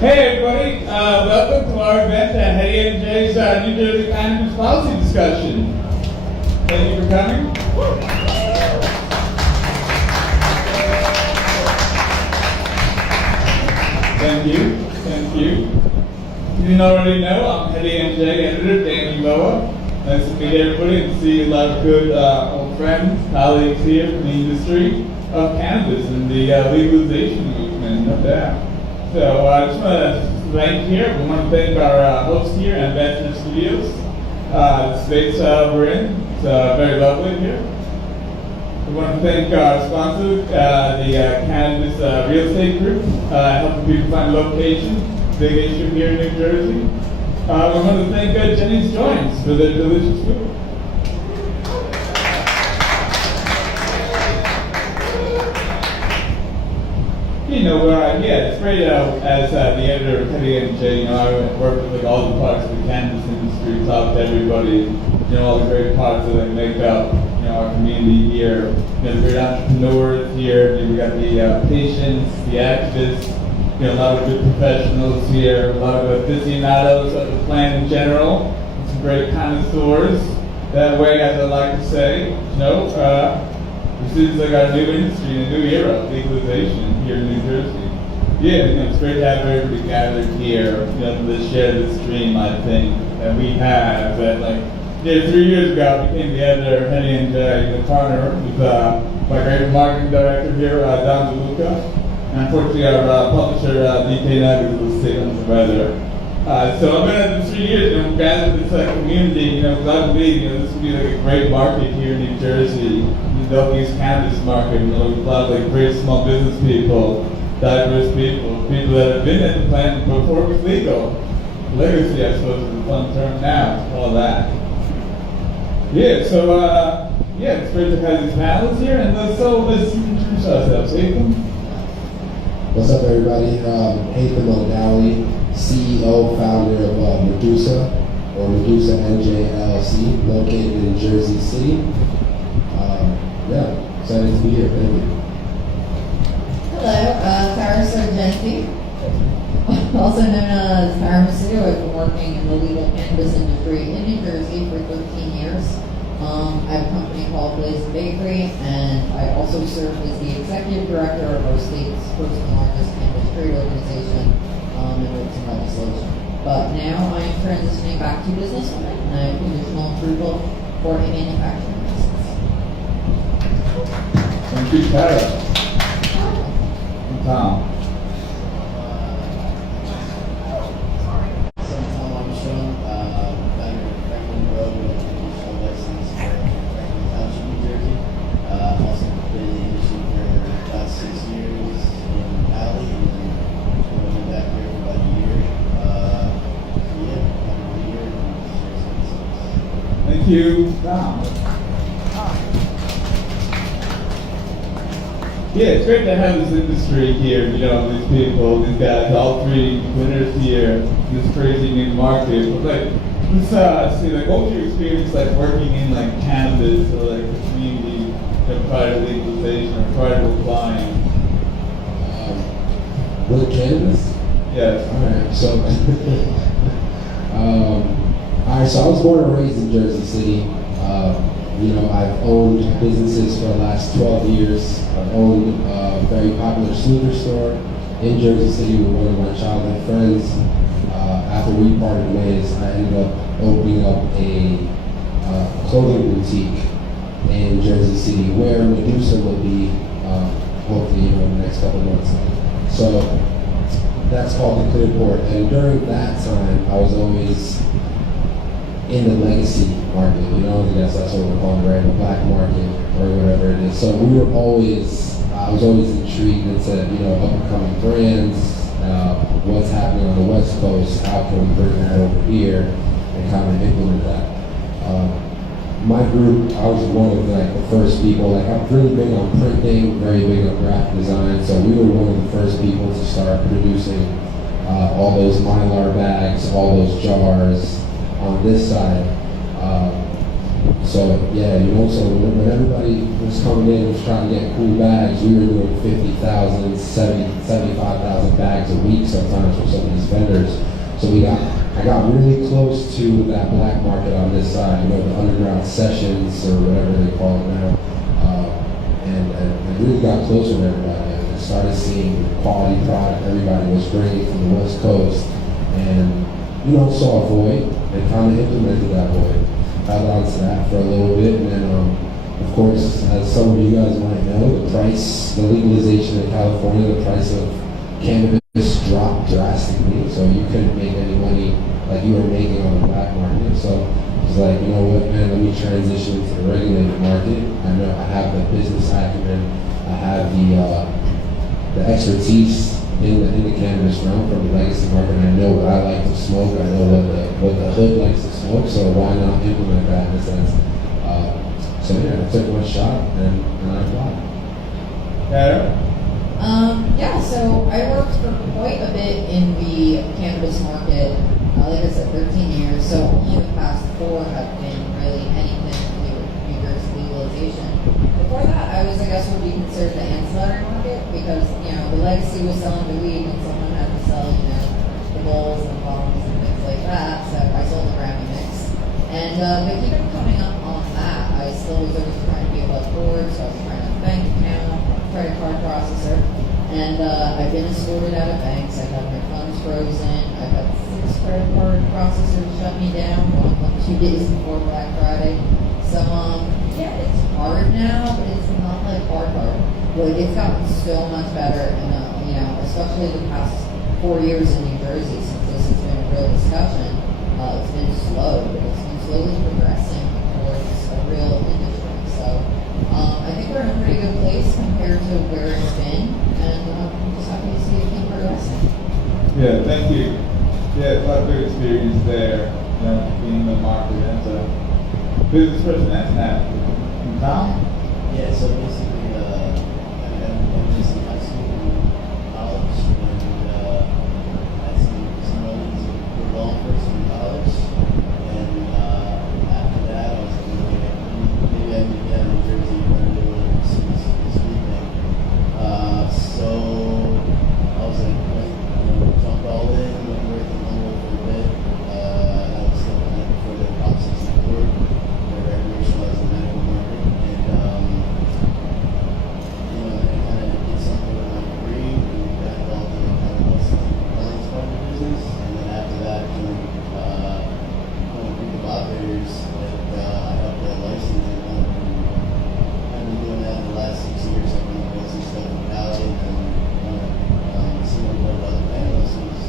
Hey everybody, welcome to our event at Heady and Jay's New Jersey Cannabis Policy Discussion. Thank you for coming. Thank you. If you didn't already know, I'm Heady and Jay editor, Danny Loa. Nice to meet everybody and see a lot of good old friends, colleagues here from the industry of cannabis and the legalization movement, no doubt. So I just want to thank here. We want to thank our host here, Ambassador Studios. The space we're in, it's very lovely here. We want to thank our sponsor, the Cannabis Real Estate Group, helping people find a location, big issue here in New Jersey. We want to thank Jenny's Joints for their delicious food. You know, it's great as the editor of Heady and Jay, I work with all the parts of the cannabis industry, talk to everybody, all the great parts that make up, our community here. The great entrepreneurs here, we got the patients, the activists, a lot of good professionals here, a lot of aficionados of the plant in general, some great connoisseurs. That way, as I like to say, this is like our new industry, a new era of legalization here in New Jersey. Yeah, it's great to have everybody gathered here, to share this dream, I think, that we have. That 3 years ago, I became the editor of Heady and Jay, partner with my great marketing director here, Don DeLuca. And unfortunately, our publisher, DK Nuggets, was sick on the weather. So I've been at this 3 years, and gathered this community, because I believe, this would be a great market here in New Jersey. The adult-use cannabis market, a lot of great small business people, diverse people that have been in the plant before it was legal. Legacy, I suppose, is a fun term now, all that. Yeah, so, it's great to have these panels here, and let's introduce ourselves. Ethan? What's up, everybody? Ethan O'Dowley, CEO, founder of Medusa, or Medusa NJ LLC, located in Jersey City. Excited to be here. Thank you. Hello, Tara Sargenti, also known as Tara Masido. I've been working in the legal cannabis industry in New Jersey for 13 years. I have a company called Blaze Bakery, and I also serve as the executive director of our state's first and largest cannabis trade organization and works in legislation. But now I am transitioning back to businesswoman, and I have conditional approval for a manufacturing license. Thank you, Tara. And Tom. Thank you, Tom. Yeah, it's great to have this industry here, these people, these guys, all three winners here, this crazy new market. But let's see, what was your experience working in cannabis or the community prior to legalization or prior to applying? With cannabis? Yes. Alright, so so I was born and raised in Jersey City. I've owned businesses for the last 12 years. I've owned a very popular sneaker store in Jersey City with one of my childhood friends. After we parted ways, I ended up opening up a clothing boutique in Jersey City where Medusa will be hopefully in the next couple of months. So that's called the Clearport. And during that time, I was always in the legacy market, I guess that's what we're calling it, right? The black market or whatever it is. So I was always intrigued into, up and coming brands, what's happening on the West Coast, how can we bring that over here and kind of implement that. My group, I was one of the first people, I'm really big on printing, very big on graphic design, so we were one of the first people to start producing all those Mylar bags, all those jars on this side. So yeah, so when everybody was coming in, was trying to get cool bags, we were doing 50,000, 75,000 bags a week sometimes for some of these vendors. So I got really close to that black market on this side, the underground sessions or whatever they call it now, and really got closer to everybody. And started seeing quality product everybody was bringing from the West Coast, and saw a void and kind of implemented that void. Held on to that for a little bit, and then of course, as some of you guys might know, the legalization in California, the price of cannabis dropped drastically, so you couldn't make any money like you were making on the black market. So it's like, you know what, man, let me transition to the regulated market. I know I have the business acumen, I have the expertise in the cannabis realm from the legacy market. I know what I like to smoke. I know what the hood likes to smoke. So why not implement that in a sense? So yeah, I took one shot and I applied. Yeah, so I worked for quite a bit in the cannabis market. Like I said, 13 years. So only the past 4 have been really anything to do with New Jersey legalization. Before that, I was, I guess, what would be considered the ancillary market because, the legacy was selling the weed and someone had to sell, the bowls and bombs and things like that. So I sold the Grammy mix. And, but even coming up on that, I still was always trying to be above board. So I was trying to bank account, credit card processor. And I've been escorted out of banks. I've had my funds frozen. I've had 6 credit card processors shut me down 2 days before Black Friday. So, yeah, it's hard now, but it's not like hard. Like, it's gotten so much better, and, especially the past 4 years in New Jersey since this has been a real discussion. It's been slow, but it's been slowly progressing towards a real industry. So, I think we're in a pretty good place compared to where it's been, and I'm just happy to see it keep progressing. Yeah, thank you. Yeah, a lot of good experience there, being in the market as a business person and that. Tom? Yeah, so basically, I just in high school and college, and I had some moments of law enforcement in college, and after that, I was like, maybe I can get out of New Jersey and learn a little this weekend. So I was like, jumped all in, went working on for a bit. I was still for the Prop 64, where recreational as a medical market, and then I kind of did something with my degree, and got involved in kind of licensing part of the business, and then after that, joined one of the operators that I helped get licensed, and I've been doing that in the last 6 years. I've been licensed stuff in the Valley, and seeing what other panelists is,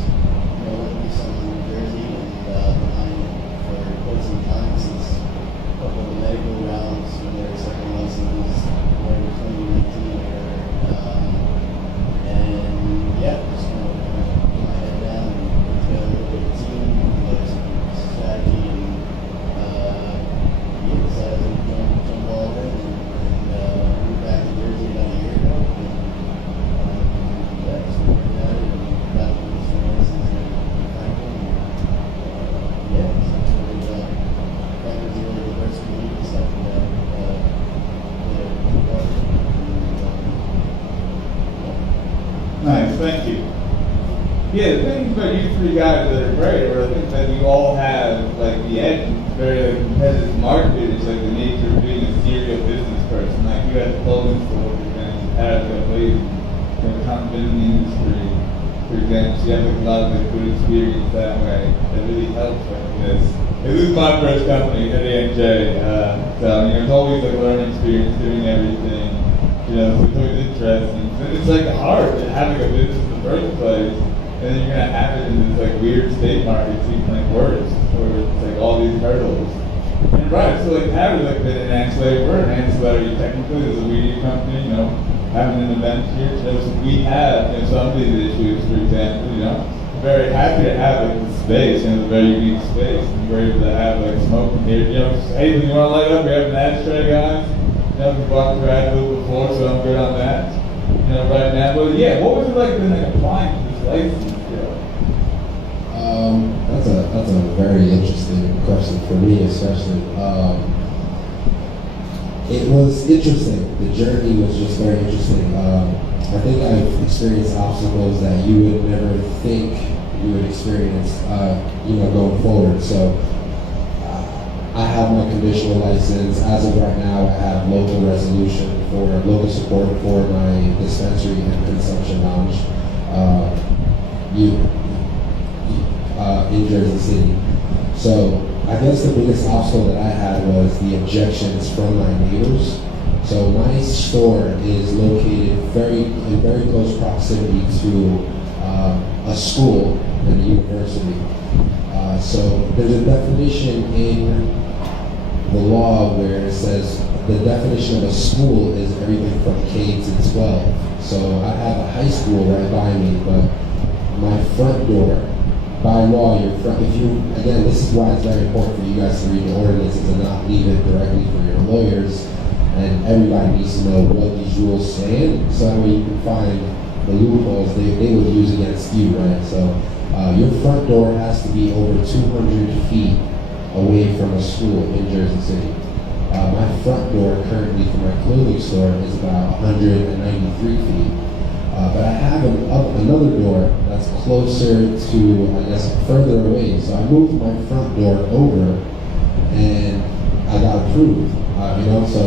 let me do something in New Jersey, and behind it for quite some time since a couple of the medical rounds when they were second licenses were in 2019 or and yeah, just kind of put my head down and put together a little bit of a team, like some strategy, and decided to jump all in and moved back to Jersey about a year ago. And just worked at it and got a some license in Franklin. And so Franklin's a really diverse community, so Nice, thank you. Yeah, the thing about you 3 guys that are great, or I think that you all have, like, the edge, it's very competitive market, it's like the nature of being a serial business person. Like, you have clothing stores, and have a place, kind of been in the industry, for example, so you have like, a lot of like, good experience that way. That really helps like this. This is my first company, Heady and Jay. So, it's always like a learning experience, doing everything. So it's always interesting. And it's like hard to have like a business in the first place, and then you're gonna have it in this like weird state market, seems like worse, where it's like all these hurdles. And right, so like having like been an ancillary, we're an ancillary technically as a media company, having an event here. So we have some of these issues, for example, very happy to have like the space, a very unique space. And we're able to have like smoking here. Just, hey, when you want to light up, we have an ashtray, guys. We walked through a little before, so I'm good on that. Right now. But yeah, what was it like then like applying for this license? That's a very interesting question for me, especially. It was interesting. The journey was just very interesting. I think I've experienced obstacles that you would never think you would experience, going forward. So I have my conditional license. As of right now, I have local resolution for local support for my dispensary and consumption lounge in Jersey City. So I guess the biggest obstacle that I had was the objections from my neighbors. So my store is located in very close proximity to a school and a university. So there's a definition in the law where it says the definition of a school is everything from K to 12. So I have a high school right by me, but my front door, by law, again, this is why it's very important for you guys to read the ordinances and not leave it directly for your lawyers. And everybody needs to know what these rules stand, so that way you can find the loopholes they would use against you, right? So your front door has to be over 200 feet away from a school in Jersey City. My front door currently for my clothing store is about 193 feet. But I have another door that's closer to, I guess, further away. So I moved my front door over and I got approved, so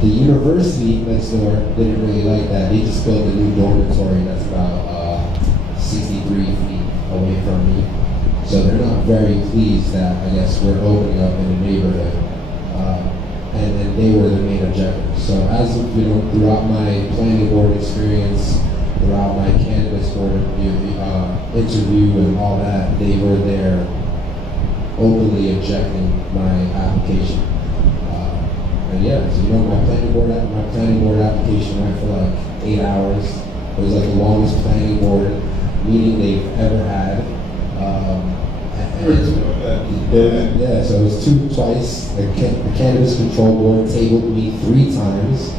the university next door didn't really like that. They just built a new dormitory that's about 63 feet away from me. So they're not very pleased that, I guess, we're opening up in a neighborhood. And they were the main objectives. So as of, throughout my planning board experience, throughout my cannabis board interview and all that, they were there openly objecting my application. And yeah, so my planning board application went for like 8 hours. It was like the longest planning board meeting they've ever had. So it was twice. The Cannabis Control Board tabled me 3 times.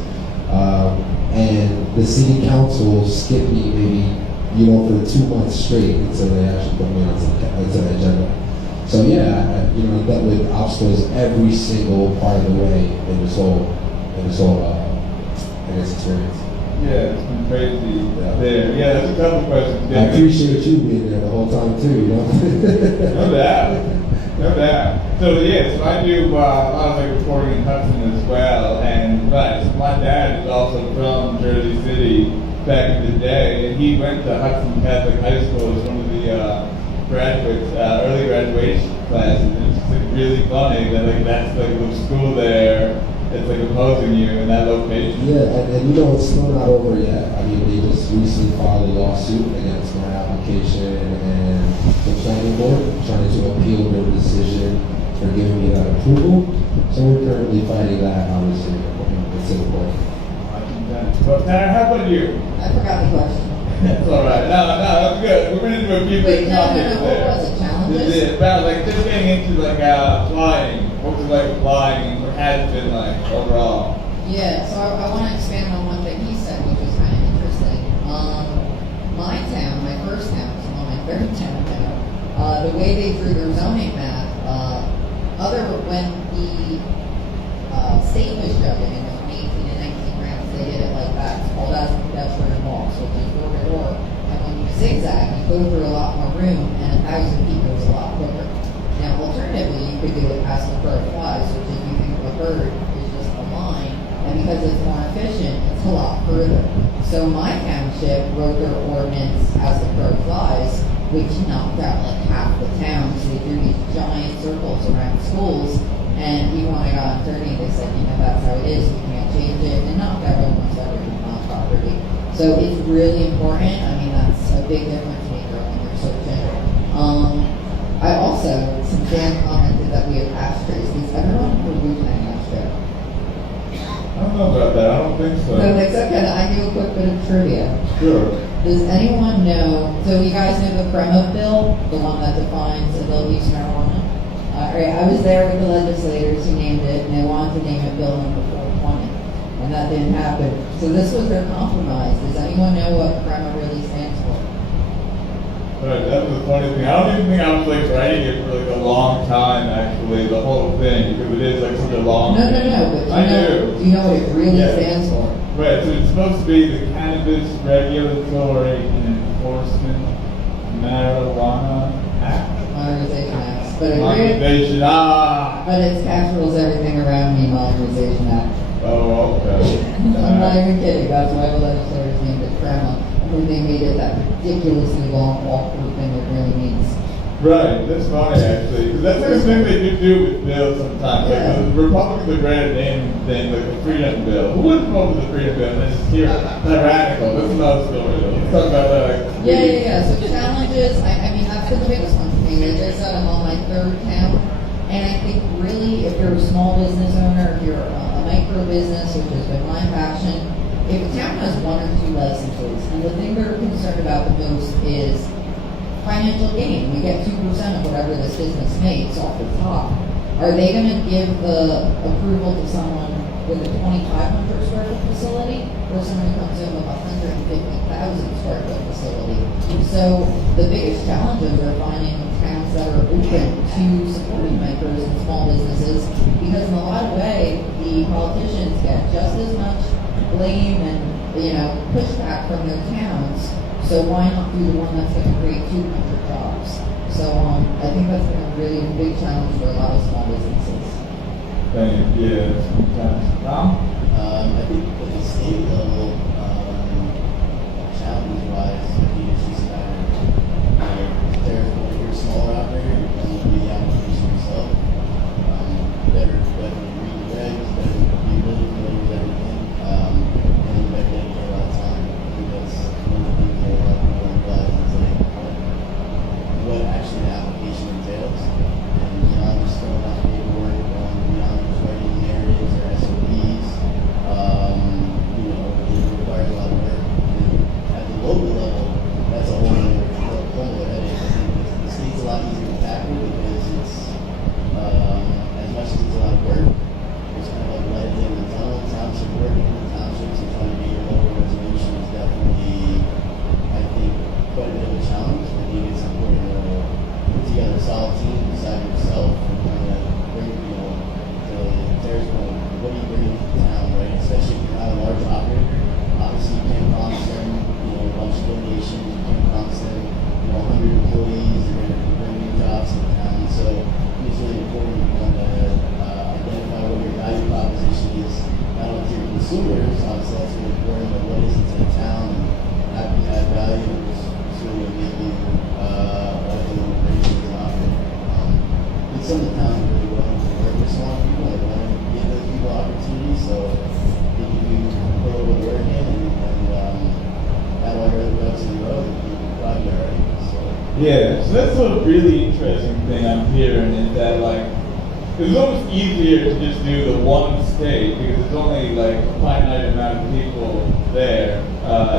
And the city council skipped me maybe, for 2 months straight until they actually put me onto the agenda. So yeah, I dealt with obstacles every single part of the way in this whole experience. Yeah, it's been crazy there. Yeah, there's a couple questions. I appreciate you being there the whole time too, No doubt. No doubt. So I do a lot of reporting in Hudson as well, and so my dad is also from Jersey City back in the day, and he went to Hudson Catholic High School as one of the early graduation classes. And it's just really funny that that's the school there. It's opposing you in that location. Yeah, and it's still not over yet. I mean, they just recently filed a lawsuit against my application and the planning board trying to appeal their decision for giving me that approval. So we're currently fighting that, obviously, it's in court. But Tanner, how about you? I forgot the question. That's all right. No, that's good. We're going to do a few Wait, big no, topics what there. was it? Challenges? It's about just getting into applying. What was it like applying, and what has it been like overall? Yeah, so I want to expand on one thing he said, which was kind of interesting. My town, my first town, it's not my third town now, the way they drew their zoning map, when the state was shutting in 2018 and 19 rounds, they did it like that. It's called as a pedestrian walk, so just door to door. And when you zigzag, you go through a lot more room, and 1,000 feet goes a lot quicker. Now, alternatively, you could do it as the bird flies, which is you think of a bird is just a line, and because it's more efficient, it's a lot further. So my township wrote their ordinance as the bird flies, which knocked out like half the towns. They drew these giant circles around schools, and even when I got on 30, they said, that's how it is, you can't change it, and knocked out almost everything on property. So it's really important. I mean, that's a big difference maker when you're searching. I also, some fan commented that we have ashtrays. Does everyone know who's an ashtray? I don't know about that. I don't think so. No, it's okay. I do a quick bit of trivia. Sure. Does anyone know, so you guys know the Crema bill, the one that defines adult use marijuana? Alright, I was there with the legislators who named it, and they wanted to name it Bill number 420, and that didn't happen. So this was their compromise. Does anyone know what Crema really stands for? Right, that was the funny thing. I don't even think I was like writing it for like a long time actually, the whole thing, because it is like such a long No, thing. but I do. do you know what it really Yeah. stands for? Right, so it's supposed to be the Cannabis Regulatory and Enforcement Marijuana Act. Modernization Act. But Modernization, but it's capitals everything around me, Modernization Act. Oh, okay. I'm not even kidding. That's why the legislators named it CREMA. I think they made it that ridiculously long, awkward thing it really means. Right, that's funny actually, because that's the thing they do with bills sometimes. Yeah. Like the Republicans are great at naming things like the Freedom Bill. Who wouldn't vote for the Freedom Bill? And then just hear tyrannical. That's another story though. Let's talk about that. Yeah. So challenges, I mean, that's been the biggest one for me. Like I said, I'm on my third town. And I think really, if you're a small business owner, if you're a micro business, which has been my passion, if a town has one or two licenses, and the thing they're concerned about the most is financial gain. We get 2% of whatever this business makes off the top. Are they going to give the approval to someone with a 2,500 square foot facility, or someone who comes in with a 150,000 square foot facility? So the biggest challenges are finding towns that are open to supporting micros and small businesses, because in a lot of ways, the politicians get just as much blame and pushback from their towns. So why not do the one that's going to create 200 jobs? So I think that's been a really big challenge for a lot of small businesses. Yeah, sometimes. Tom? I think at the state level, challenge-wise, I think it's just a matter of, if you're a smaller operator, you're going to be the application yourself. Better read the regs, better be really familiar with everything, and then better dedicate a lot of time. I think that's one of the things that a lot of people don't realize is like what actually the application entails. And beyond just filling out paperwork, beyond just writing narratives or SOPs, it requires a lot of work. And at the local level, that's a whole other headache. I think the state's a lot easier to tackle because it's, as much as it's a lot of work, there's kind of like light at the end of the tunnel. Township working in the townships and trying to get your local resolution is definitely, I think, quite a bit of a challenge. I think it's important to put together a solid team beside yourself and kind of bring, to Terry's point, what do you bring to the town, right? Especially if you're not a large operator. Obviously, you can't promise them, a bunch of donations. You can't promise them, 100 employees. They're going to bring new jobs to the town. So it's really important to kind of identify what your value proposition is, not only to your consumers. Obviously, that's really important, but what is it to the town, and how can you add value, and just really make you a great as an operator. And some of the towns are really willing to work with small people and want to give those people opportunities. So if you put a little bit of work in and add all your other ducks in a row, you'll probably be all right. So. Yeah, so that's a really interesting thing I'm hearing is that like, it's almost easier to just do the one state because there's only like a finite amount of people there.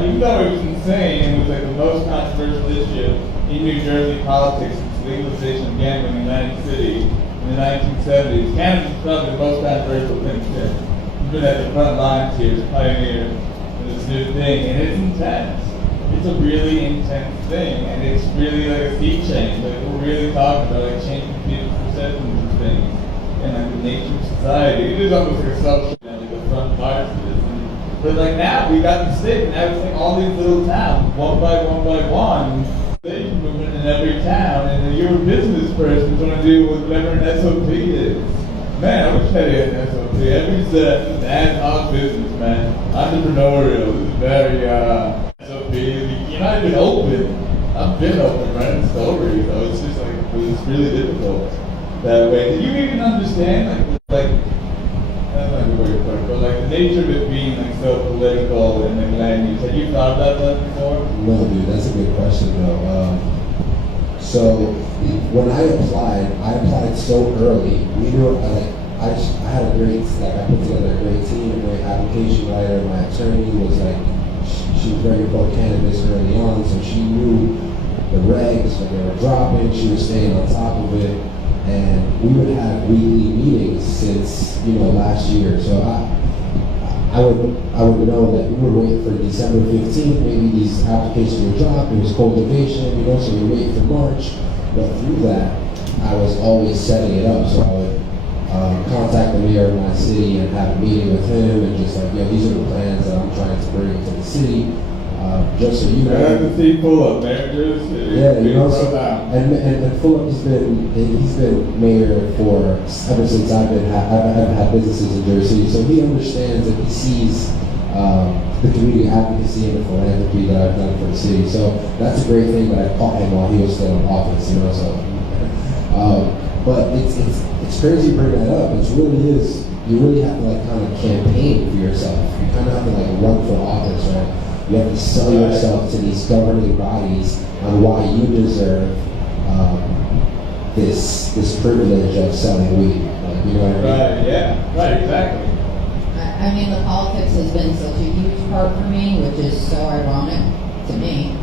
Even though it was insane, it was like the most controversial issue in New Jersey politics since legalization of gambling in Atlantic City in the 1970s. Cannabis is probably the most controversial thing since. He's been at the front lines here, as a pioneer of this new thing, and it's intense. It's a really intense thing, and it's really like a sea change. Like we're really talking about like changing people's perceptions of things and like the nature of society. It is almost like a substitute at like the front parts of this. But like now we got the state, and now it's like all these little towns, one by one, state movement in every town, and then you're a business person trying to do whatever an SOP is. Man, I wish I had an SOP. Every set is an ad hoc business, man. Entrepreneurial. This is very SOP. You're not even open. I've been open, running stories, so it's just like it's really difficult that way. Did you even understand like that's not a good way to put it, but like the nature of it being like so political and like land use? Have you thought about that before? No, dude, that's a good question though. So when I applied so early. We knew I had a great, I put together a great team, a great application writer. My attorney was like, she was very pro cannabis early on, so she knew the regs that they were dropping. She was staying on top of it, and we would have weekly meetings since last year. So I would know that we would wait for December 15th, maybe these applications would drop, it was cultivation, you know, so we wait for March. But through that, I was always setting it up, so I would contact the mayor of my city and have a meeting with him and just like, yeah, these are the plans that I'm trying to bring to the city. Just so you know. I have to see Fulop, Mayor. Yeah, you know, so, and Fulop he's been mayor for ever since I've had businesses in Jersey, so he understands and he sees the community advocacy and the philanthropy that I've done for the city. So that's a great thing that I caught him while he was still in office, you know. So, but it's crazy you bring that up. It really is. You really have to like kind of campaign for yourself. You kind of have to like run for office, right? You have to sell yourself to these governing bodies on why you deserve this privilege of selling weed. Like, you know what I mean? Right, yeah, right, exactly. I mean, the politics has been such a huge part for me, which is so ironic to me,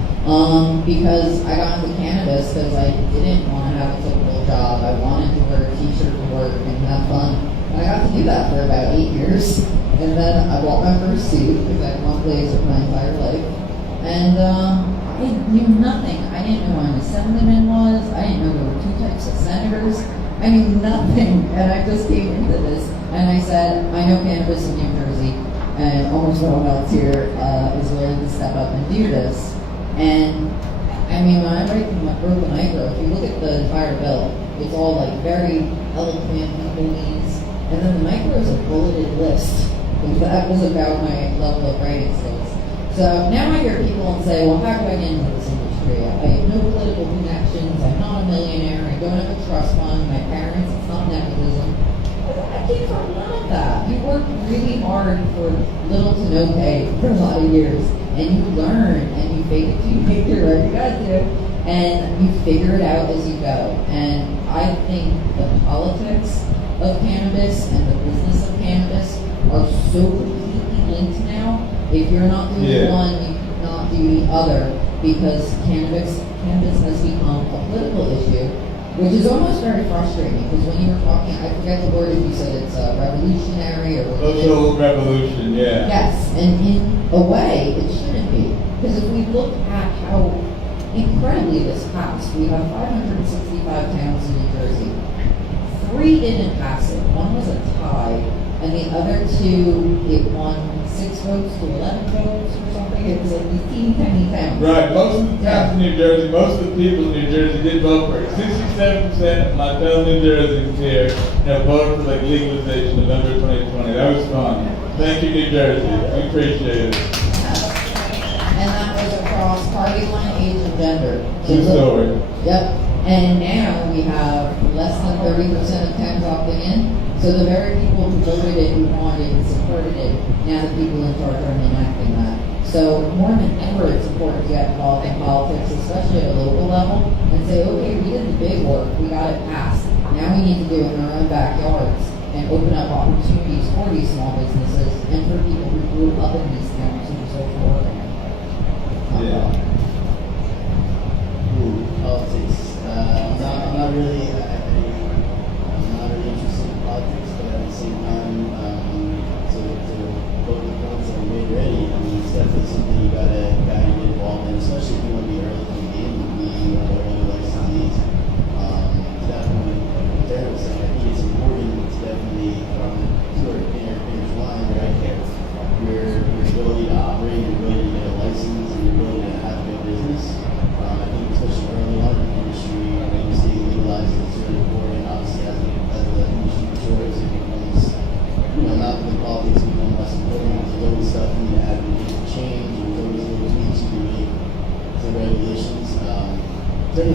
because I got into cannabis because I didn't want to have a typical job. I wanted to wear a t-shirt to work and have fun. And I got to do that for about 8 years. And then I bought my first suit because I wanted blazer my entire life. And I knew nothing. I didn't know what an assemblyman was. I didn't know there were 2 types of senators. I knew nothing. And I just came into this. And I said, I know cannabis in New Jersey. And almost no one else here is willing to step up and do this. And I mean, when I write the micro, if you look at the entire bill, it's all like very eloquent, legalese. And then the micro is a bulleted list. That was about my level of writing skills. So now I hear people and say, well, how do I get into this industry? I have no political connections. I'm not a millionaire. I don't have a trust fund. My parents, it's not nepotism. I came from none of that. You work really hard for little to no pay for a lot of years. And you learn and you fake it till you make it right. You guys do. And you figure it out as you go. And I think the politics of cannabis and the business of cannabis are so completely linked now. If you're not doing one, you cannot do the other, because cannabis has become a political issue, which is almost very frustrating. Because when you were talking, I forget the word, if you said it's revolutionary or Social revolution, yeah. Yes, and in a way, it shouldn't be. Because if we look at how incredibly this passed, we have 565 towns in New Jersey. 3 didn't pass it. 1 was a tie, and the other 2, it won 6 votes to 11 votes or something. It was like these teeny tiny towns. Right, most of the towns in New Jersey, most of the people in New Jersey did vote for it. 67% of my fellow New Jerseyans here voted for like legalization November 2020. That was fun. Thank you, New Jersey. We appreciate it. And that was across party line, age, and gender. True story. Yep. And now we have less than 30% of towns opting in. So the very people who voted it, who wanted and supported it, now the people in charge are enacting that. So more than ever, it's important to get involved in politics, especially at a local level, and say, okay, we did the big work, we got it passed. Now we need to do it in our own backyards and open up opportunities for these small businesses and for people who grew up in these towns who are social working. Yeah. Politics. I'm not really interested in politics, but at the same time, to both the points that we made already, I mean, it's definitely something you gotta get involved in, especially if you want to be early in the game, be one of the early licensees. To that point, like Darren was saying, I think it's important to definitely, to our intertwine, right? Your ability to operate, your ability to get a license, and your ability to have a good business. I think especially early on in the industry, when you see legalized and certain important, obviously as the industry matures, it becomes, not the politics become less important, because there's always stuff you need to advocate to change, and there's always little tweaks you can make to regulations. In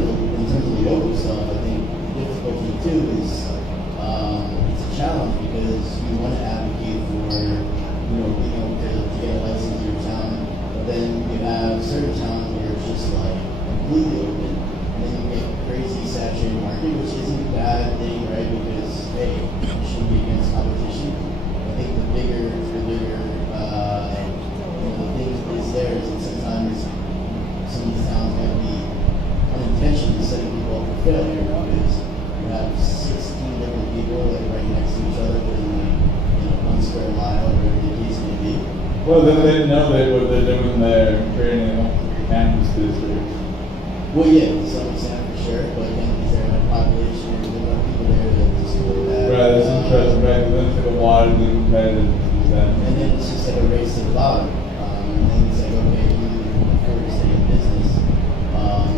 terms of the local stuff, I think the difficulty too is it's a challenge, because you want to advocate for being able to get a license in your town, but then you have certain towns where it's just like completely open, and then you get crazy saturated market, which isn't a bad thing, right? Because hey, you shouldn't be against competition. I think the bigger the thing is there is that sometimes some of these towns might be unintentionally setting people up for failure, because you have 16 different people like right next to each other, and Well, then they know that what they're doing there, creating a cannabis district. Well, yeah, to some extent for sure, but again, is there enough population, is there enough people there to support that? Right, that's interesting, right? Because then it's like a widely competitive And percent. then it's just like a race to the bottom. And then it's like, okay, you need to move forward to stay in business.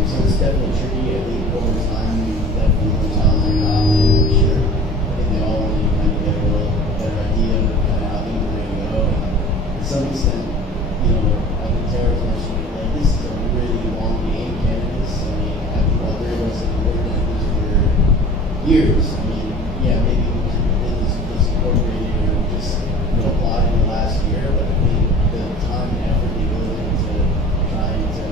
So it's definitely tricky. I think over time, definitely more talent and knowledge for sure. I think they all want to kind of get a little better idea of kind of how things are going to go. And to some extent, you know, I think Tara's mentioned it, like this is a really long game, cannabis. I mean, I think all three of us have been working on this for years. I mean, yeah, maybe business was incorporated or just applied in the last year, but I think the time and effort they go into trying to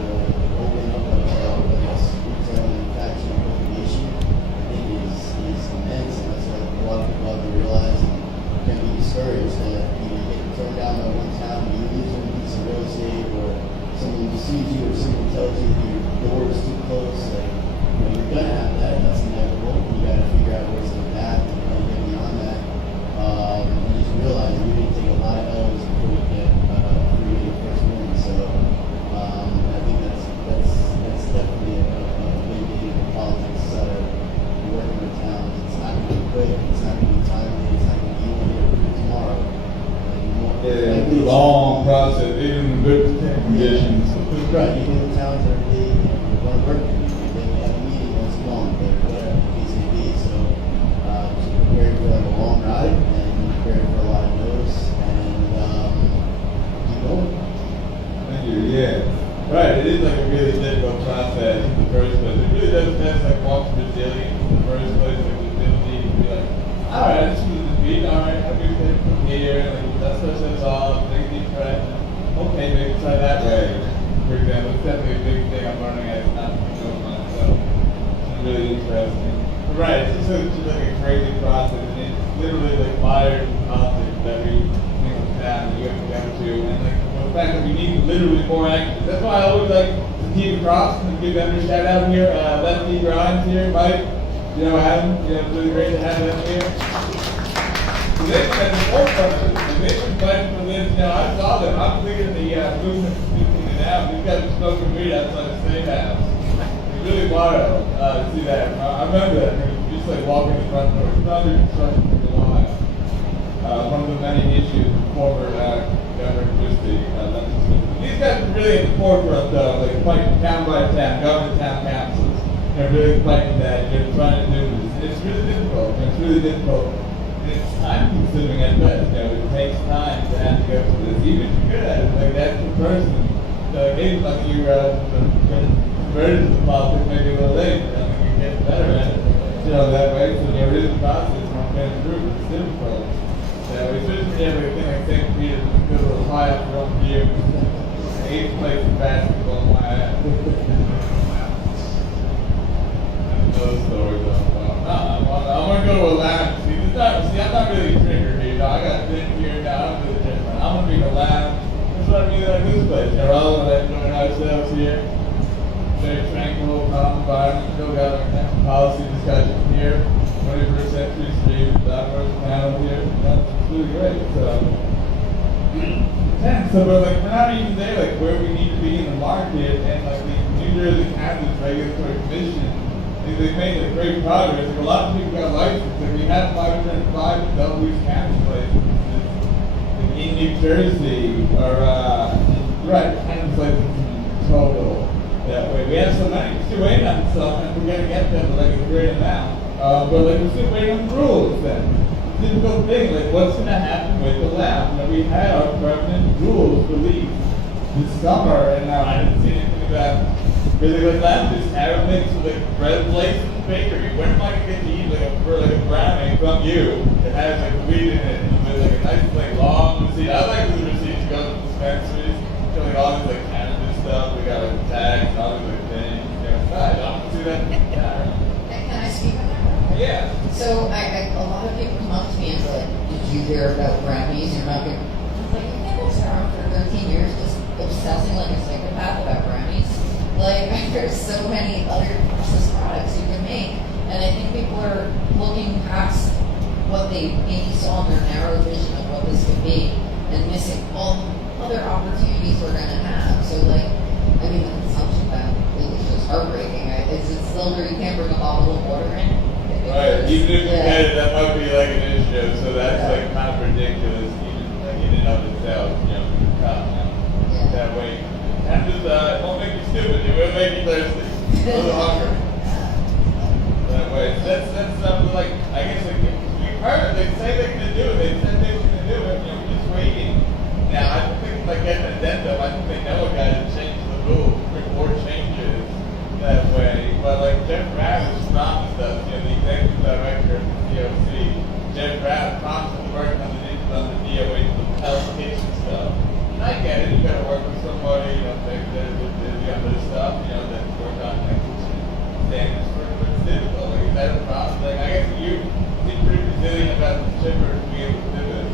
open up whether it's retail manufacturing cultivation, I think is immense, and that's what a lot of people have to realize and can be discouraged that you get thrown down by one town, you lose one piece of real estate, or someone sues you, or someone tells you that your door is too close. Like, you know, you're gonna have that, and that's inevitable. You gotta figure out ways to adapt and how to get beyond that. And just realize we didn't take a lot of L's before we get through the first win. So I think that's definitely a big thing in politics side of working with towns. It's not gonna be quick, it's not gonna be timely, it's not gonna be you want to get approved tomorrow. Yeah, it's a long process, even in good conditions. Right, you go to towns every day, you want to work with you, then you have a meeting once a month, or whatever the case may be. So just prepare for like a long ride, and prepare for a lot of no's, and keep going. Thank you, yeah. Right, it is like a really difficult process in the first place. It really does test like walking resilience in the first place, like the ability to be like, alright, this is the beat, alright, how do we take it from here? Like, let's push this off, take a deep breath. Okay, maybe try that way. For example, it's definitely a big thing I'm learning as not to go myself. It's really interesting. But right, it's just like a crazy process, and it's literally like mired in politics every single town you have to go to, and like the fact that we need literally more actors. That's why I always like to keep across and give them a shout out here. Lefty Grimes here, Mike, you know, Adam, you know, it's really great to have them here. So they've been at the forefront of this, and they've been fighting for this. You know, I saw them. I'm thinking the movement is sneaking it out. These guys are smoking weed outside the state house. It's really wild to see that. I remember that. I mean, just like walking the front door. It's not even construction for a while. One of the many issues with former Governor Christie. These guys are really at the forefront though, like fighting town by town, government town councils. They're really fighting that. They're trying to do this. It's really difficult. It's really difficult. It's time consuming at best. You know, it takes time to have to go through this. Even if you're good at it, like that's the person. So maybe like you converted to the politics maybe a little late, but I think you get better at it. You know, that way. So there is a process one can through. It's difficult. So especially when you have a thing like St. Peter's, a good little high up your own view. 8th place in basketball in my ass. Those stories I want to go to a lounge. I'm not really a drinker here, dog. I got a drink here now. I'm really different. I want to be in a lounge. That's what I mean like this place. You know, rather than enjoying ourselves here. Very tranquil, calm environment. Still got our policy discussion here. 21st Century Street, Southwest panel here. That's really great. So, but like we're not even there, like where we need to be in the market, and like the New Jersey Cannabis Regulatory Commission. They've made like great progress. Like, a lot of people got licensed. Like, we have 505 adult use cannabis licenses in New Jersey, or right, cannabis licenses in total. That way, we have so many. We're still waiting on some, and we're gonna get them to like a great amount. But like we're still waiting on the rules. Then difficult thing, like what's gonna happen with the lab? You know, we had our permanent rules released this summer, and now I didn't see anything about. Really like that, just have a mix with like bread plates in the bakery. When am I gonna get to eat like a brownie from you that has like weed in it with like a nice like long receipt? I like the receipt to go to the dispensaries, show like all this like cannabis stuff. We got like tags and all these like things. You know, I don't see that. Can I speak on that? Yeah. So a lot of people come up to me and be like, did you hear about brownies? You're not gonna. I was like, you think I've been around for 13 years just obsessing like a psychopath about brownies? Like, there's so many other processed products you can make, and I think people are looking past what they maybe saw in their narrow vision of what this could be, and missing all other opportunities we're gonna have. So like, I mean, the consumption ban is just heartbreaking. Right? It's still where you can't bring a bottle of water in. Right, even if you Yeah. had it, that might be like an issue, so that's Yeah. like kind of ridiculous, even like in and of itself, Yeah. that way. And just, it won't make you stupid, it will make you thirsty, a little hungry. That way, that's something like, I guess like, we've heard, they say they're gonna do it, they said they were gonna do it, we're just waiting. Now, I don't think like getting an addendum, I think they know a guy to change the rules, before changes that way, but like Jeff Rabbit promised us, the executive director of the DOC, Jeff Rabbit promised to work on the DOA with health kitchen stuff. And I get it, you gotta work with somebody, maybe they're busy on this stuff, that's work on that kitchen standards for it, but it's difficult, like, is that a problem? Like, I guess you seem pretty resilient about the chipper to be able to do it.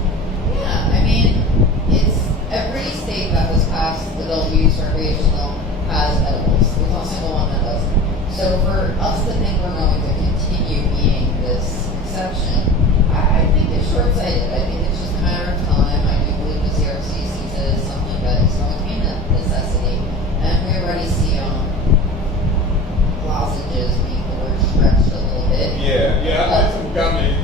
Yeah, I mean, it's every state that was passed adult use recreational has edibles. There's not a single one that doesn't. So for us to think we're going to continue being this exception, I think it's short-sighted. I think it's just a matter of time. I do believe the CRC sees it as something that is going to be a necessity. And we already see lozenges being overstretched a little bit. Yeah, I've had some gummies,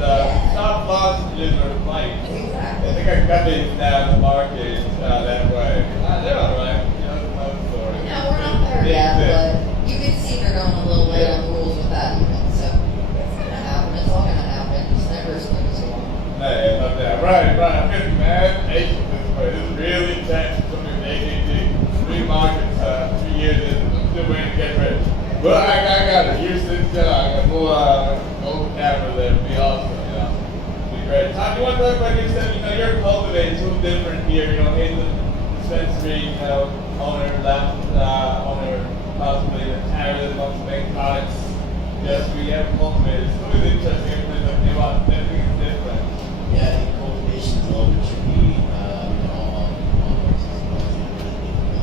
soft lozenges or like, I Exactly. think I got these now in the market that way. They're alright, that's another story. No, we're not there yet, but you can see they're going a little late on the rules with that even. So it's gonna happen. It's all gonna happen. It's never as quick as you want. Hey, I love that. Right. I'm getting mad patient this way. This is really intense. Something with ADD. 3 markets, 3 years in. I'm still waiting to get rich. But I got it. You're sitting down. I got more old camera there. It'd be awesome, It'd be great. Tom, you want to talk about yourself? You're cultivating. It's a little different here. In the dispensary, owner, owner, possibly the tariff, wants to make products. Yes, we have cultivators. It's always interesting. Everybody's like, everything is different. Yeah, I think cultivation is a little bit tricky. All places are really different.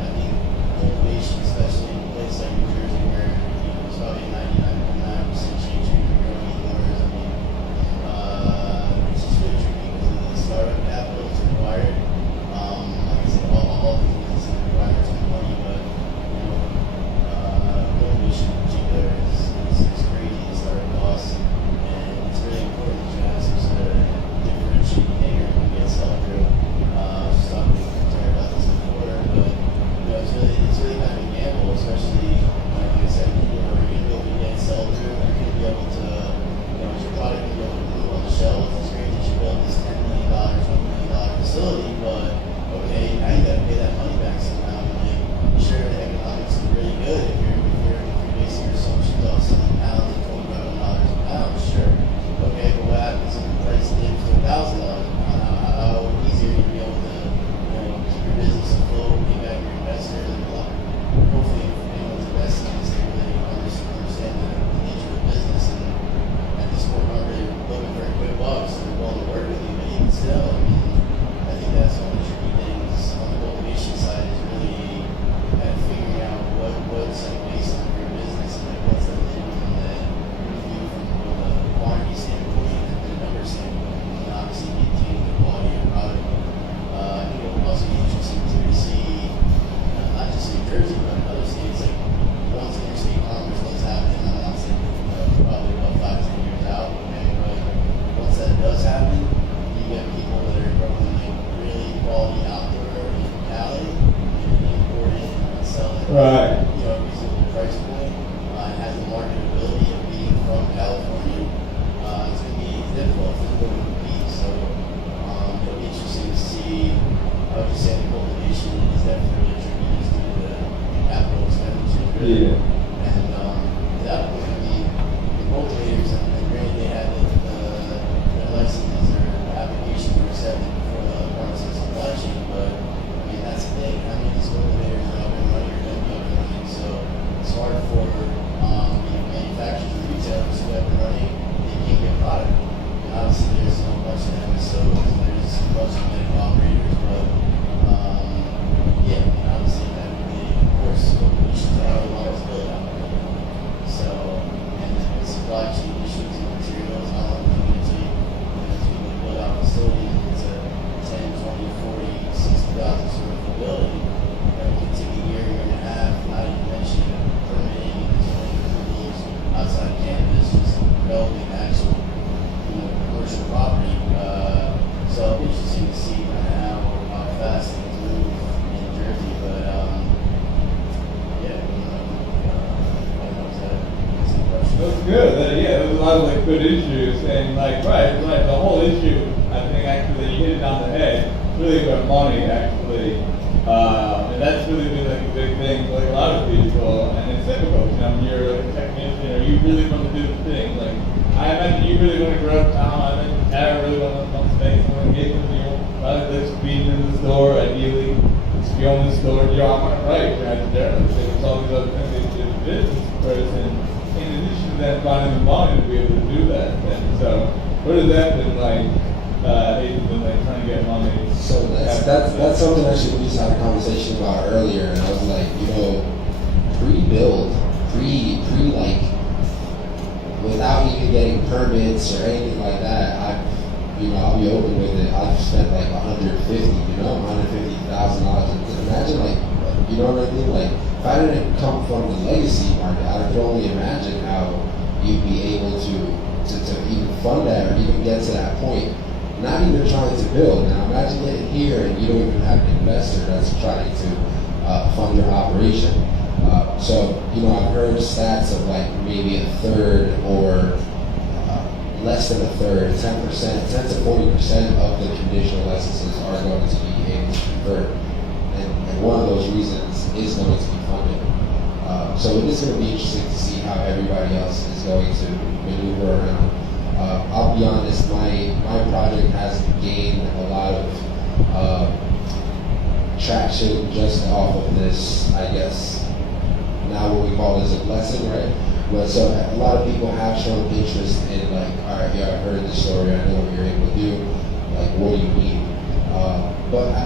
I think cultivation, especially in a place like New Jersey, where it's probably 99.9% change in growing indoors. It's just really tricky because of the startup capital that's required. Like I said, all the businesses require some money, but cultivation in particular is crazy. The startup costs. It's really important that you have some sort of differentiating hanger when you get sell-through. Just talking to Terry about this before, but it's really kind of a gamble, especially like I said, you're going to be able to get sell-through. You're going to be able to, is your product going to be able to move on the shelves? It's great that you built this $10 million, $20 million facility, but okay, now you got to pay that money back somehow. Sure, the economics are really good if you're basing your assumptions off selling pounds at $25 a pound, sure. Okay, but what happens if the price dips to $1,000 a pound? How easy are you to be able to, keep your business afloat, pay back your investors, and hopefully, if anyone's investing in this, they really understand the nature of the business. And at this point, we're not really looking for a quick buck, so they're willing to work with you. But even still, I think that's one of the tricky things on the cultivation side is really kind of figuring out what's like baseline for your business and like what's the minimum that you do from both a quantity standpoint and a number standpoint, and obviously maintaining the quality of your product. I think it will also be interesting to see, not just in New Jersey, but in other states, like once interstate commerce does happen, I'm not saying probably about 5-10 years out, okay, but once that does happen, you get people that are growing like really quality outdoor in Cali and import it and sell it. Right. Reasonable price point, and has the marketability of being from California. It's going to be difficult for them to compete. So it'll be interesting to see. I would just say the cultivation is definitely really tricky just due to the capital expenditures. Really. Yeah. And at that point, the cultivators, and granted they had their licenses or applications were accepted before the parts of the supply chain, but that's the thing. How many of these cultivators are up and running or going to be up and running? good issues, and like, right, the whole issue, I think actually you hit it on the head, it's really about money, actually. And that's really been like a big thing for like a lot of people, and it's difficult, you know, when you're like a technician, or you really want to do the thing, like, I imagine you really want to grow up town, I imagine Tara really wants space, and when you get to the probably lives being in the store, ideally, it's be on the store, you're on it right, you're at the journalist, there's all these other things that you do, business person, in addition to that, finding the money to be able to do that, and so, what has that been like, Heady, been like trying to get money? So that's something actually we just had a conversation about earlier, and I was like, you know, pre-build, like, without even getting permits or anything like that, I'll be open with it. I've spent like $150,000. Imagine, like, you know what I mean? Like, if I didn't come from the legacy market, I could only imagine how you'd be able to even fund that or even get to that point. Not even trying to build. Now imagine getting here and you don't even have an investor that's trying to fund your operation. So, you know, I've heard stats of like maybe a third or less than a third, 10%, 10 to 40% of the conditional licenses are going to be industry converted. And one of those reasons is going to be funding. So it is going to be interesting to see how everybody else is going to maneuver around. I'll be honest, my project has gained a lot of traction just off of this, I guess, now what we call is a blessing, right? But so a lot of people have shown interest in like, all right, yeah, I heard this story, I know what you're able to do, like, what do you need? But I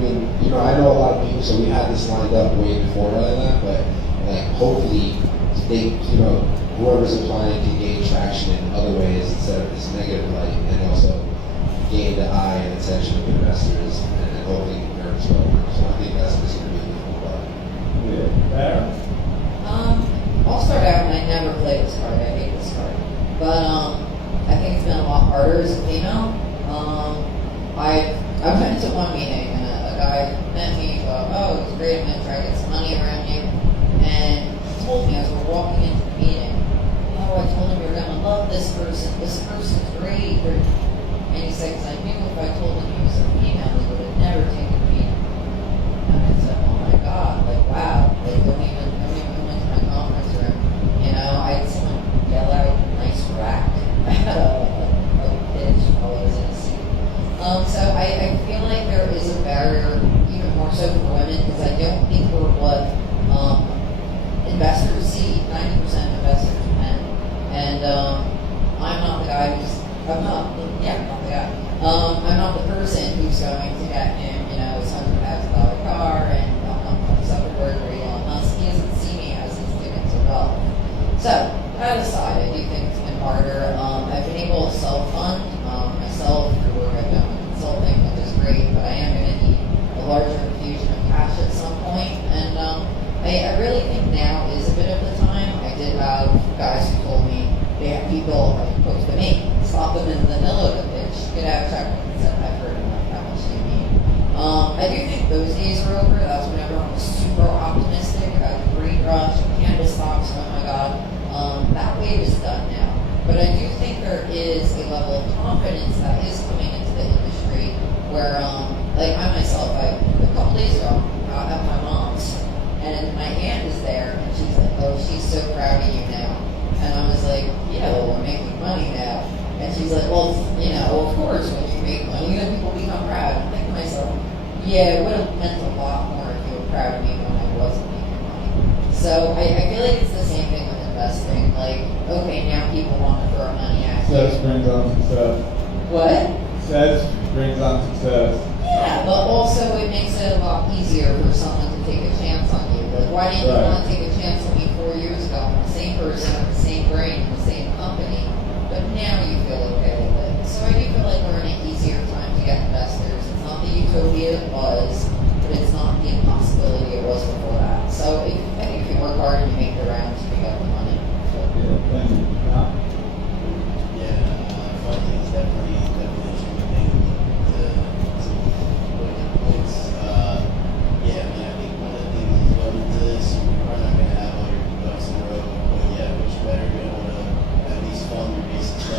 mean, you know, I know a lot of people, so we had this lined up way before all of that, but like, hopefully, they, you know, whoever's applying can gain traction in other ways instead of this negative light, and also gain the eye and attention of investors, and hopefully convert as well. So I think that's what's going to be a difficult part. Yeah, Tara? I'll start out, and I never played this card. I hate this card. But I think it's been a lot harder as a female. I went to one meeting, and a guy met me, oh, it's great, I'm going to try to get some money around you. And he told me as we're walking into the meeting, oh, I told him you're going to love this person's great. And he said, because I knew if I told him he was a female, he would have never taken the meeting. And I said, oh my God, like, wow, like, don't even went to my conference room. You know, I had someone yell out a nice rack a pitch while I was in a seat. So I feel like there is a barrier, even more so for women, because I don't think we're what investors see. 90% of investors are men. And I'm not the guy who's, I'm not the guy. I'm not the person who's going to get him, you know, his $100,000 car, and I'm not going to Zuckerberg or Elon Musk. He doesn't see me as his student to wealth. So, that aside, I do think it's been harder. I've been able to self-fund myself through work I've done with consulting, which is great, but I am going to need a larger infusion of cash at some point. And I really think now is a bit of the time. I did have guys who told me they have people approach to me, stop them in the middle of the pitch, get out, check them, and said, I've heard enough, how much do you need? I do think those days are over. That's when everyone was super optimistic, had a great rush, cannabis stocks, oh my God. That wave is done now. But I do think there is a level of confidence that is coming into the industry where, like I myself, a couple days ago, I at my mom's, and my aunt is there, and she's like, oh, she's so proud of you now. And I was like, yeah, well, we're making money now. And she's like, well, you know, of course, when you make money, then people become proud. I'm thinking to myself, yeah, it would have meant a lot more if you were proud of me when I wasn't making money. So I feel like it's the same thing with investing. Like, okay, now people want to throw money at you. Success brings on success. What? Success brings on success. Yeah, but also it makes it a lot easier for someone to take a chance on you. Like, why didn't you want to take a chance on me 4 years ago? I'm the same person, with the same brain, the same company, but now you feel okay with it. So I do feel like we're in an easier time to get investors. It's not the utopia it was, but it's not the impossibility it was before that. So I think if you work hard and you make the rounds, you get the money. Yeah, thank you. Funding is definitely a true thing to put in place. Yeah, I mean, I think one of the things is going into this, you're probably not going to have all your ducks in a row, but yeah, much better to be able to at least fund your basic stuff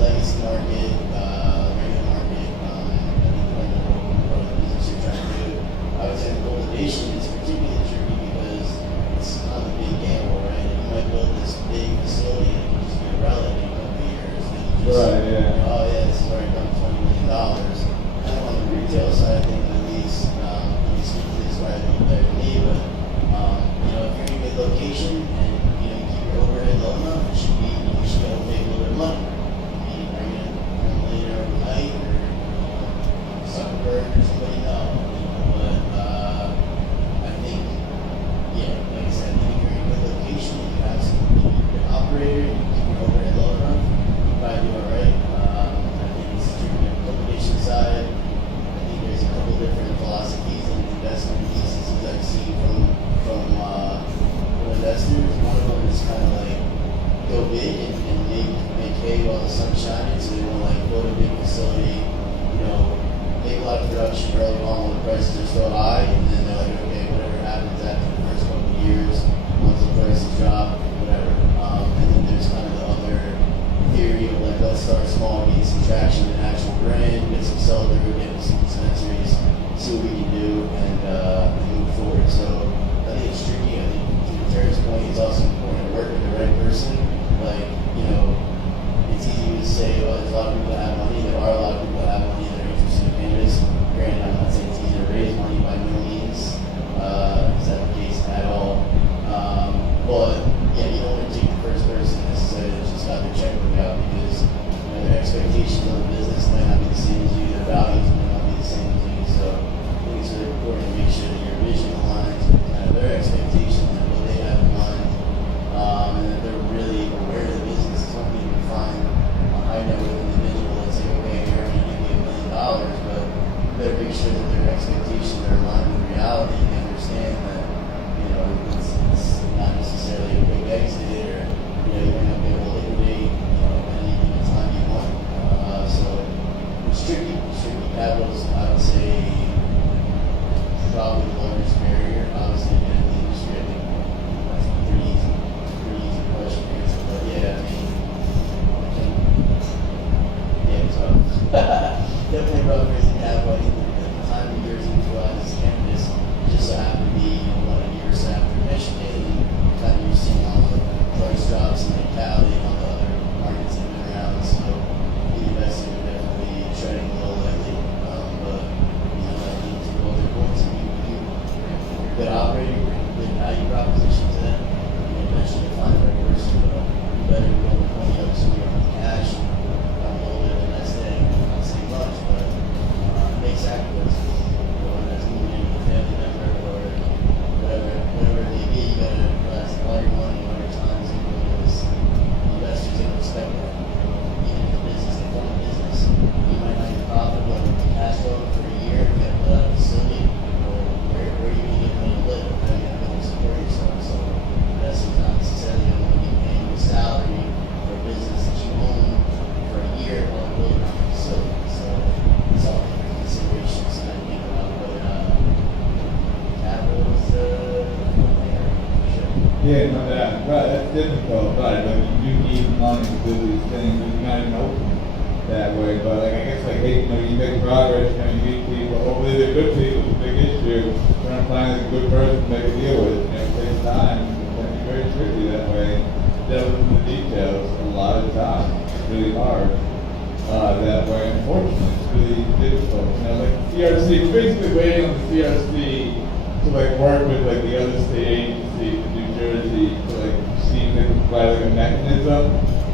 legacy market, regular market, I think one of the business you're trying to do. I would say the cultivation is particularly tricky because it's not a big gamble, right? You might build this big facility and you just be a relic in a couple of years. And you just, Right, yeah. oh yeah, this is where I got $20 million. I think on the retail side, I think at least, speak to this where I think better than me, but if you're in a good location and you keep your overhead low enough, you should be able to make a little bit of money. I mean, are you going to lay there overnight or Zuckerberg or somebody? No. But I think, like I said, I think if you're in a good location and you have some good operator and you keep your overhead low enough, you probably do alright. I think it's tricky on the cultivation side. I think there's a couple different philosophies and investment theses I've seen from investors. One of them is kind of like go big and make hay while the sun's shining. So they want to like build a big facility, make a lot of production early on when the prices are so high, and then they're like, okay, whatever happens after the first couple of years, once the prices drop, whatever. And then there's kind of the other theory of like, let's start small, get some traction in an actual brand, get some sell-through, get some dispensaries, see what we can do, and move forward. So I think it's tricky. I think to Terry's point, it's also important to work with the right person. Like, it's easy to say, oh, there's a lot of people that have money. There are a lot of people that have money that are interested in cannabis. Granted, I'm not saying it's easy to raise money by no means. Is that the case at all? But yeah, you don't want to take the first person necessarily that's just got their checkbook out because their expectations of the business might not be the same as you. Their values might not be the same as you. So I think it's really important to make sure that your vision aligns with kind of their expectations and what they have in mind, and that they're really aware of the business. It's one thing to find a high net worth individual that's like, okay, you're going to give me $1 million, but you better make sure that their expectations are aligned with reality and they understand that it's not necessarily a quick exit or you're going to be able to liquidate at any given time you want. So it's tricky. Capital's, I would say, probably the largest barrier. Obviously, in the industry, I think that's a pretty easy question to answer. But yeah, I mean, it's rough. Definitely rough raising capital. I think the time of years utilize cannabis just so happened to be 1 year or so after Michigan, and kind of you're seeing all the price drops in Cali and all the other markets that have been around. So the investors are definitely treading a little lightly. But I think to go their points and you're a good operator, you bring a good value proposition to them, and eventually you'll find the right person. But you better roll the money up so you don't have cash and a little bit of the next day. Not saying much, but make sacrifices. Whether that's moving in with a family member or whatever it may be, you gotta invest all your money, all your time, because investors don't respect that. Even if the business, they form a business, you might not be profitable and cash flow for a year, you gotta put out a facility, or where are you gonna get money to live? How are you gonna be able to support yourself? So investors not necessarily gonna want to be paying you a salary for a business that you own for a year while you're building out a facility. So it's all different considerations that I think about, but capital is one thing I sure. Yeah, no doubt. Right, that's difficult, right? Like you do need money to do these things, and you're not even open that way. But like I guess like hey, you make progress, you meet people. Hopefully they're good people. It's a big issue. Trying to find a good person to make a deal with. It takes time. It can be very tricky that way. Delve into the details a lot of times. It's really hard that way. Unfortunately, it's really difficult. Like CRC, we're basically waiting on the CRC to like work with like the other state agencies in New Jersey to like see if they can provide like a mechanism.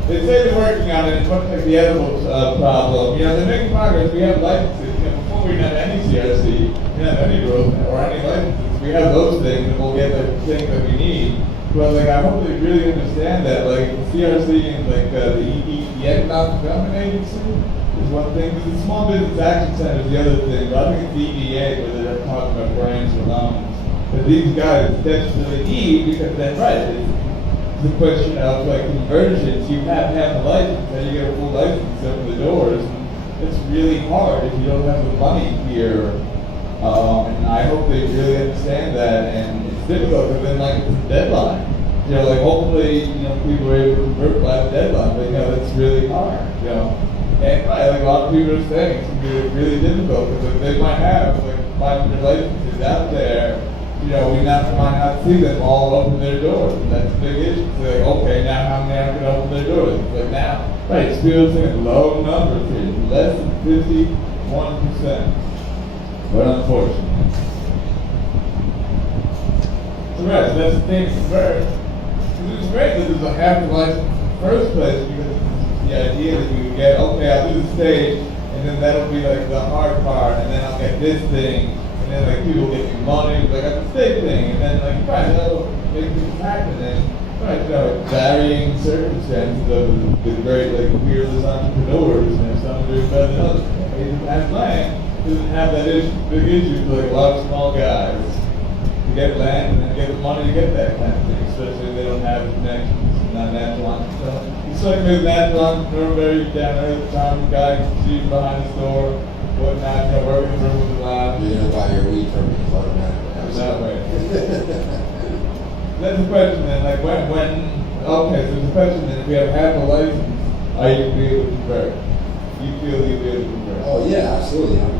They say they're working on it. It's much like the edibles problem. They're making progress. We have licenses. Before we didn't have any CRC, we didn't have any rules or any licenses. We have those things, and we'll get the things that we need. But like, I hope they really understand that. Like CRC and like the Economic Development Agency is one thing. The Small Business Action Center is the other thing. But I think it's the EDA where they're talking about grants or loans. But these guys definitely need because then right. It's a question of like conversions. You have to have the license, then you get a full license to open the doors. It's really hard if you don't have the money here. And I hope they really understand that. And it's difficult because then like it's a deadline. Like hopefully people are able to convert by the deadline. But it's really hard. you know. And right, like a lot of people are saying, it's gonna be really difficult because they might have like 500 licenses out there. You know, we might not see them all open their doors, and that's a big issue. So like, okay, now how many are gonna open their doors? It's like now, right? It's still saying low numbers here, less than 51%, but unfortunately. So right, so that's the thing first. It was great that it was a half the license in the first place because the idea that we would get, okay, I'll do the stage, and then that'll be like the hard part, and then I'll get this thing, and then like people get me money, like I got the stage thing, and then like, right, that'll make things happen, and right, you know, varying circumstances of the great, like, fearless entrepreneurs, and if some do better than others. He doesn't have land, doesn't have that issue, big issue for like a lot of small guys to get land and then get the money to get that kind of thing, especially if they don't have connections, not natural entrepreneurs. It's like with natural entrepreneur, very down there at the time, guy sitting behind the store, whatnot, you know, working the room with the lab. You're gonna buy your weed from me automatically. That way. That's the question then, like when okay, so the question then, if we have half a license, are you gonna be able to convert? You feel you'll be able to convert? Oh yeah, absolutely. I'm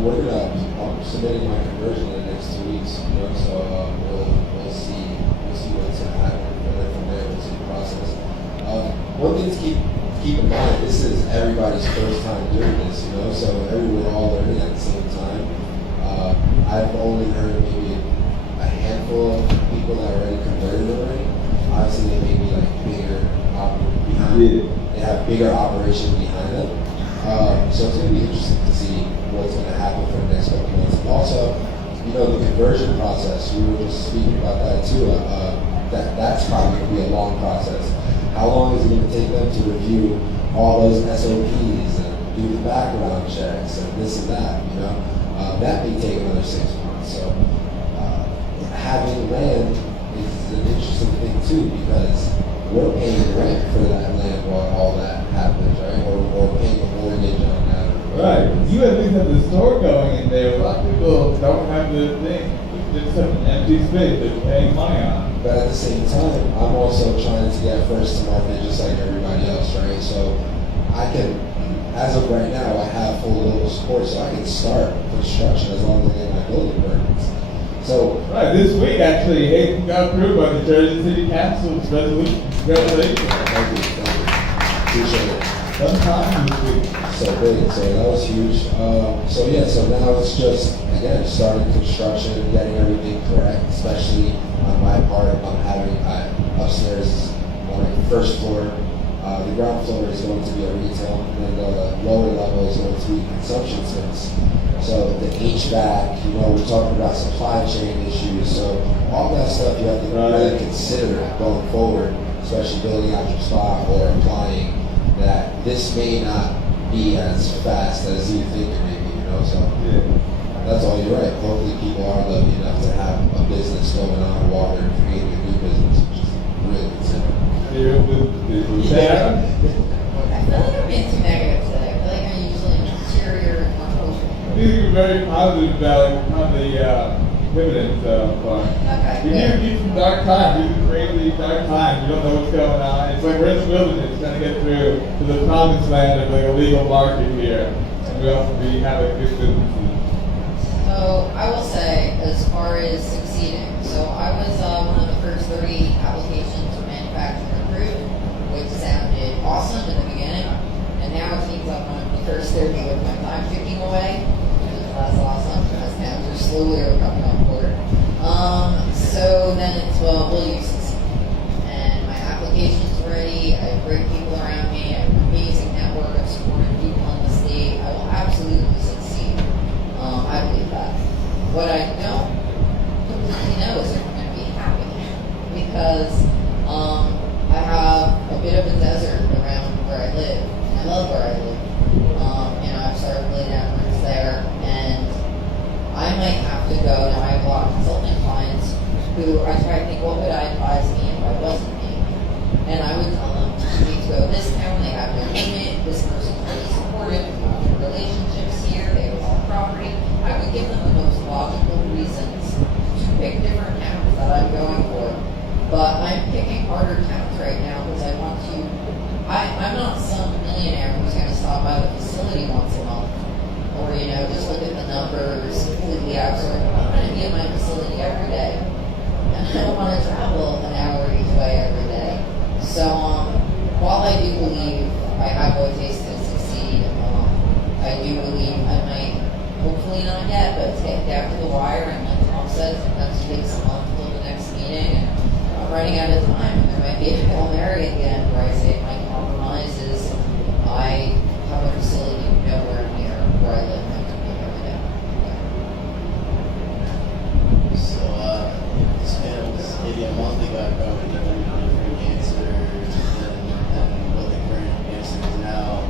submitting my conversion in the next 2 weeks. You know, so we'll see what's gonna happen. And then from there, we'll see the process. One thing to keep in mind, this is everybody's first time doing this. You know, so we're all learning at the same time. I've only heard maybe a handful of people that already converted already. Obviously, they may be like bigger behind. Yeah. They have bigger operations behind them. So it's going to be interesting to see what's going to happen for the next couple of months. And also, you know, the conversion process, we were just speaking about that too. That's probably going to be a long process. How long is it going to take them to review all those SOPs and do the background checks and this and that, you know? That may take another 6 months. So having land is an interesting thing too, because we're paying rent for that land while all that happens, right? Or paying a mortgage on that. Right. You at least have the store going in there. A lot of people don't have the thing. They just have an empty space they're paying money on. But at the same time, I'm also trying to get first to market just like everybody else, right? So I can, as of right now, I have full legal support, so I can start construction as long as I get my building permits. So Right, this week actually, Heady got approved by the Jersey City Council's resolution. Congratulations. thank you. Appreciate it. Sometime this week. So big, so that was huge. So now it's just, again, starting construction, getting everything correct, especially on my part. Upstairs, on the first floor, the ground floor is going to be a retail, and then the lower level is going to be consumption space. So the HVAC, you know, we're talking about supply chain issues, so all that stuff you have to really consider going forward, especially building out your spot or applying, that this may not be as fast as you think it may be, you know, so that's all you're right. Hopefully people are lucky enough to have a business going on while they're creating a new business, which is really considerate. Sarah? I feel like I'm being too negative today. I feel like I'm usually an interior and composure. I think you're very positive about kind of the dividends fund. Okay, You good. need some dark times, these are crazy dark times, you don't know what's going on. It's like we're in the wilderness trying to get through to the promised land of like a legal market here. And we also have like good businesses. So I will say, as far as succeeding, so I was one of the first 30 applications for manufacturing approved, which sounded awesome in the beginning, and now it seems like I'm the first 30 with my time ticking away, which is less awesome, as towns are slowly coming on board. So then it's, well, will you succeed? And my application's ready, I have great people around me, I have an amazing network of supportive people in the state, I will absolutely succeed. I believe that. What I don't completely know is if I'm going to be happy, because I have a bit of a desert around where I live, and I love where I live. I've started to lay down roots there, and I might have to go. Now I have a lot of consulting clients who I try to think, what would I advise clean on yet, but it's getting down to the wire, and like Tom said, sometimes it takes a month till the next meeting, and I'm running out of time, and there might be a Hail Mary at the end where I say my compromise is I have a facility nowhere near where I live, and I can be every day. So, this man was maybe a month ago, I probably given a different answer than what the current answer is now.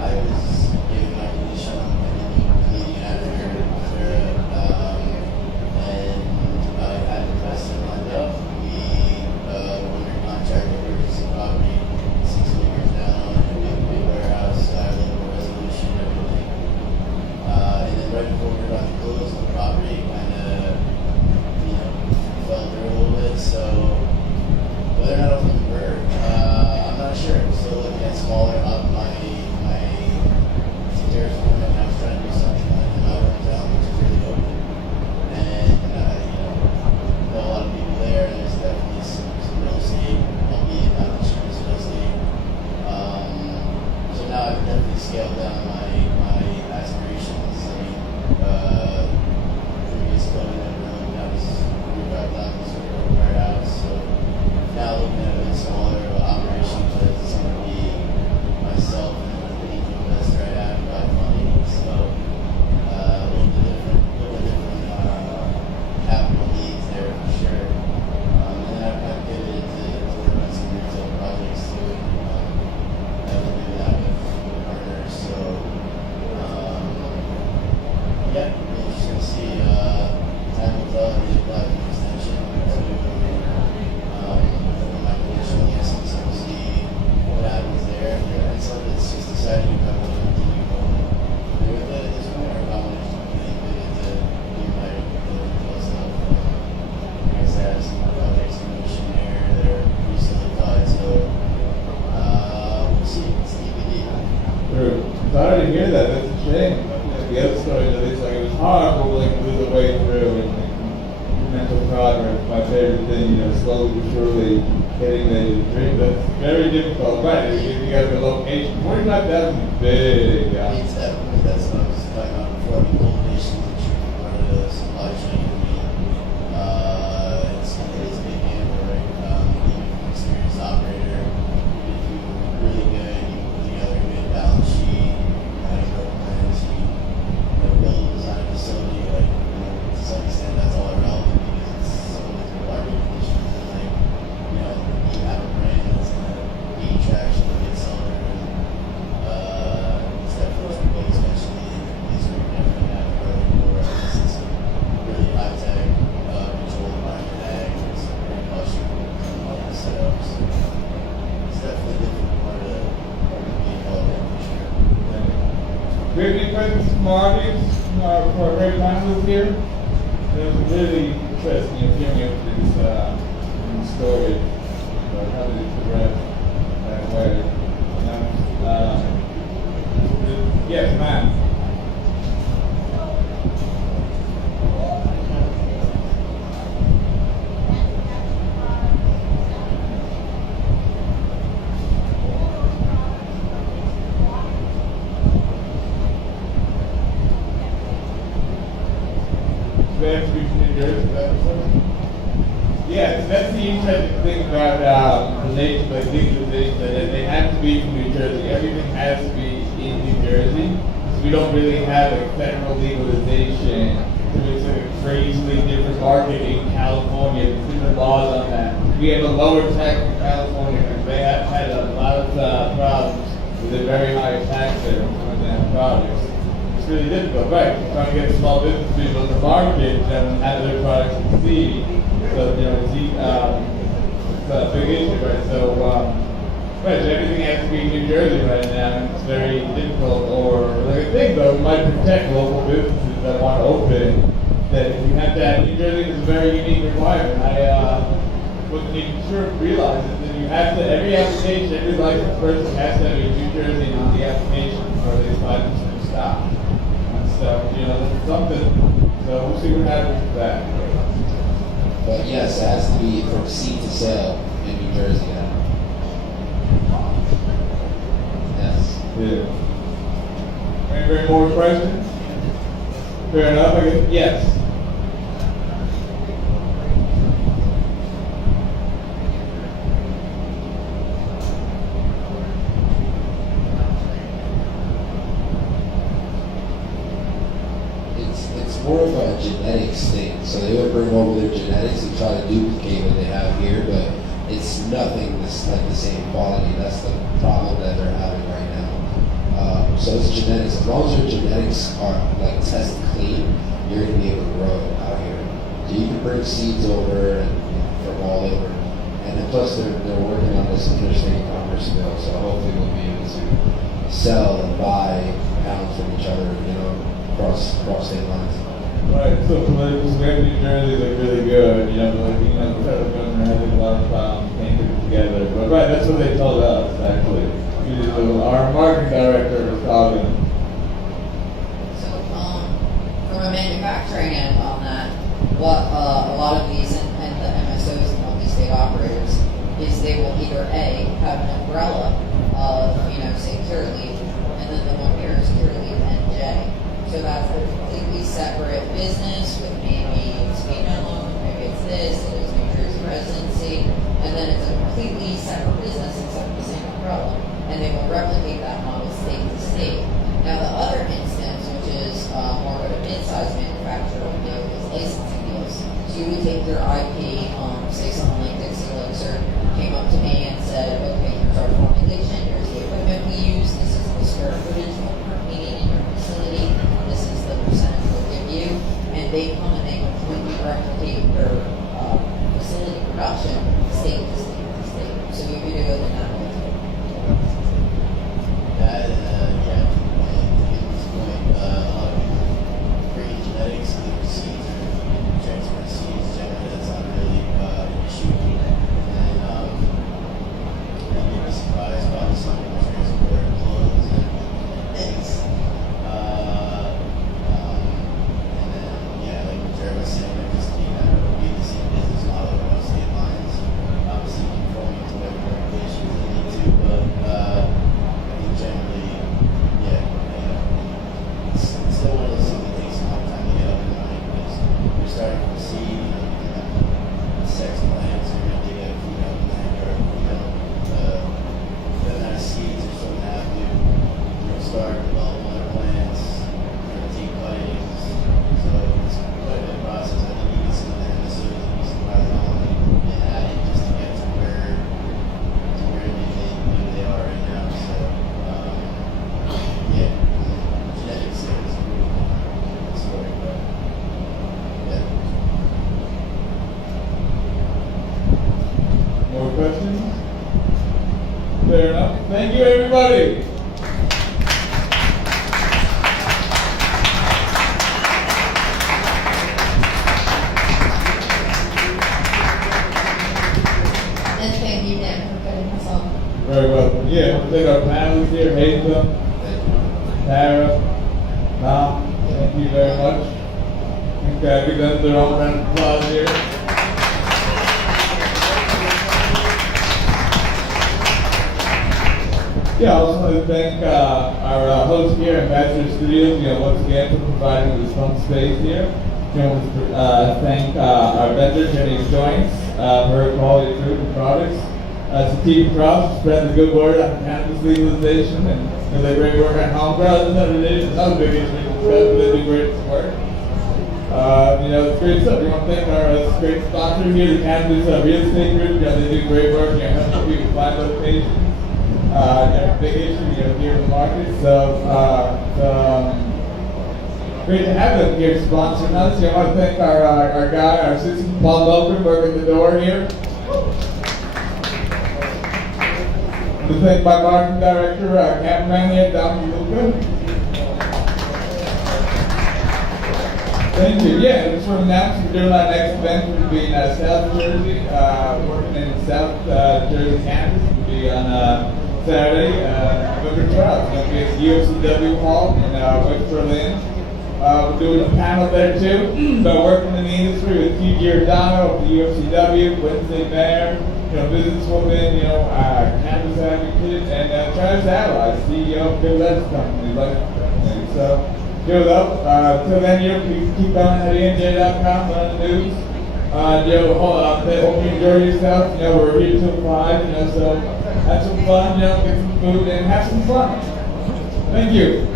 I was giving my condition meeting after, and I had the rest of lined up. We were under contract to purchase the property 6 acres down on a big warehouse, local resolution, everything. And then right before we were about to close the property, kind of, fell through a little bit. So whether or not it'll convert, I'm not sure. I'm still looking at smaller up my territory, and I was trying to do something like another town, which is really open. And know a lot of people there. There's definitely some real estate, albeit not the cheapest real estate. So now I've definitely scaled down my aspirations. I mean, previous building that we're looking at was 45,000 square foot warehouse. So now looking at a bit smaller operation, but it's going to be myself and an angel investor I have about money. So a little bit different capital needs there for sure. And then I've kind of pivoted to work on some retail projects too. I've been doing that with partners. So yeah, it'll be interesting to see. Time will tell. We apply for an extension to my conditional license, so we'll see what happens there. And some of it's just deciding if I want to continue going through with it at this point, or if I want to just completely pivot to do my retail stuff. I guess I have some projects in motion there that are pretty solidified, so we'll see. It's TBD. True. Sorry to hear that. That's a shame. The other story, at least, like, it was hard, but like move the way through and like, mental progress. My favorite thing, slowly but surely getting the dream. That's very difficult. Right? You got the location. 45,000 is big. Yeah. It's definitely, that's what I was talking about before. I mean, cultivation is a tricky part of the supply chain. I mean, it's a big gamble, right? Even from an experienced operator, if you're really good, you put together a good balance sheet, how to grow plans, build and design a facility, like, to some extent that's all irrelevant because it's some of the market conditions and like, you have a brand that's gonna gain traction and get seller and it's definitely big, especially in these where you're definitely have to grow more. This is really high tech, controlled environment ag, it's very mushroom and all that setup. So it's definitely a different part of being involved in for sure. We have any questions from our audience, for our great panelists here? It was really interesting hearing up this story about how did it progress that way. Yes, ma'am. Yeah, that's the interesting thing about legalization, that they have to be from New Jersey. Everything has to be in New Jersey. So we don't really have a federal legalization. So it's a crazily different market in California. There's different laws on that. We have a lower tax in California because they have had a lot of problems with a very high tax there on their products. It's really difficult, right? Trying to get small business people in the market and have their products succeed. So, it's a big issue, right? So, right, so everything has to be in New Jersey right now, and it's very difficult. Or, like I think, though, we might protect local businesses that want to open. That if you have that, New Jersey is a very unique requirement. I wasn't even sure realize it, that you have to, every application, every licensed person has to have a New Jersey on the application, or they 5% stop. So, that's something. So we'll see what happens with that. But yes, it has to be from seed to sale in New Jersey now. Yes. Yeah. Any more questions? Fair enough, I guess, yes. It's more of a genetics thing. So they would bring over their genetics and try to duplicate what they have here, but it's nothing that's like the same quality. That's the problem that they're having right now. So it's genetics. As long as your genetics are like tested clean, you're gonna be able to grow it out here. So you can bring seeds over and from all over. And then plus they're working on this interstate commerce bill, so hopefully we'll be able to sell and buy pounds from each other, across state lines. Right, so political swing in New Jersey look really good, the federal government has a lot of came together. But right, that's what they told us actually. Our marketing director was talking. So, from a manufacturing end on that, what a lot of these and the MSOs and multi-state operators is they will either A, have an umbrella of, say Curaleaf, and then the one here is Curaleaf NJ. So that's a completely separate business with maybe it's female owned, maybe it's this, it is New Jersey residency, and then it's a completely separate business except the same umbrella. And they will replicate that model state to state. Now the other instance, which is more of a mid-sized manufacturer would do, is licensing deals. So you would take their IP, say someone like Dixie Elixir came up to me and said, okay, here's our formulation, here's the equipment we use, this is the square footage footprint we need in your facility, this is the percentage we'll give you, and they come and they completely replicate their facility production state to state to state. So you could do it in that way. That, yeah, at this point, a lot of people bring genetics to their seeds or transfer seeds. Generally, that's not really an issue. And you'd be surprised about some of the transport clones and eggs. And then, yeah, like what Jared was saying, they're just be the same business model across state lines. Obviously, conforming to whatever regulations they need to, but generally, yeah, it's still one of those things that takes a long time to get up and running because you're starting from seed, sex plants, you're going to get then that seeds are still going to have to, start develop other plants, take cuttings, so it's quite a bit process. I think you can see that in the series, you'd be surprised how long it added just to get to where they are right now, so. Yeah, genetics is a good story, but yeah. More questions? Fair enough. Thank you, everybody. And thank you, Dan, for putting us on. Very welcome. Yeah, we'll take our panelists here, Heady, Tara, Tom, thank you very much. I think give them their own round of applause here. Yeah, I also want to thank our host here, Ambassador Studios, once again for providing this fun space here. I want to thank our vendor, Jenny's Joints, for her quality of food and products. Sativa Cross, spread the good word on cannabis legalization and they great work on home grows. Another big issue to discuss, but they do great work. It's great stuff. We want to thank our great sponsor here, the Cannabis Real Estate Group. They do great work, helping people find locations. Big issue, here in the market. So, great to have them here sponsoring us. I want to thank our guy, our assistant, Paul Loper, working the door here. To thank my marketing director, cameraman here, Dr. Luca. Thank you. Yeah, I just want to announce we're doing our next event. We'll be in South Jersey, working in South Jersey Cannabis. We'll be on Saturday, November 12th. It's going to be at the UFCW Hall in West Berlin. We're doing a panel there too about working in the industry with Hugh Giordano of the UFCW, Wednesday Mayor, businesswoman, cannabis advocate, and Travis Allies, CEO of Big Let's Company. So Yo, though, till then, keep on HeadyandJ.com on the news. Hope you enjoy yourself. We're here till 5, so have some fun, get some food, and have some fun. Thank you.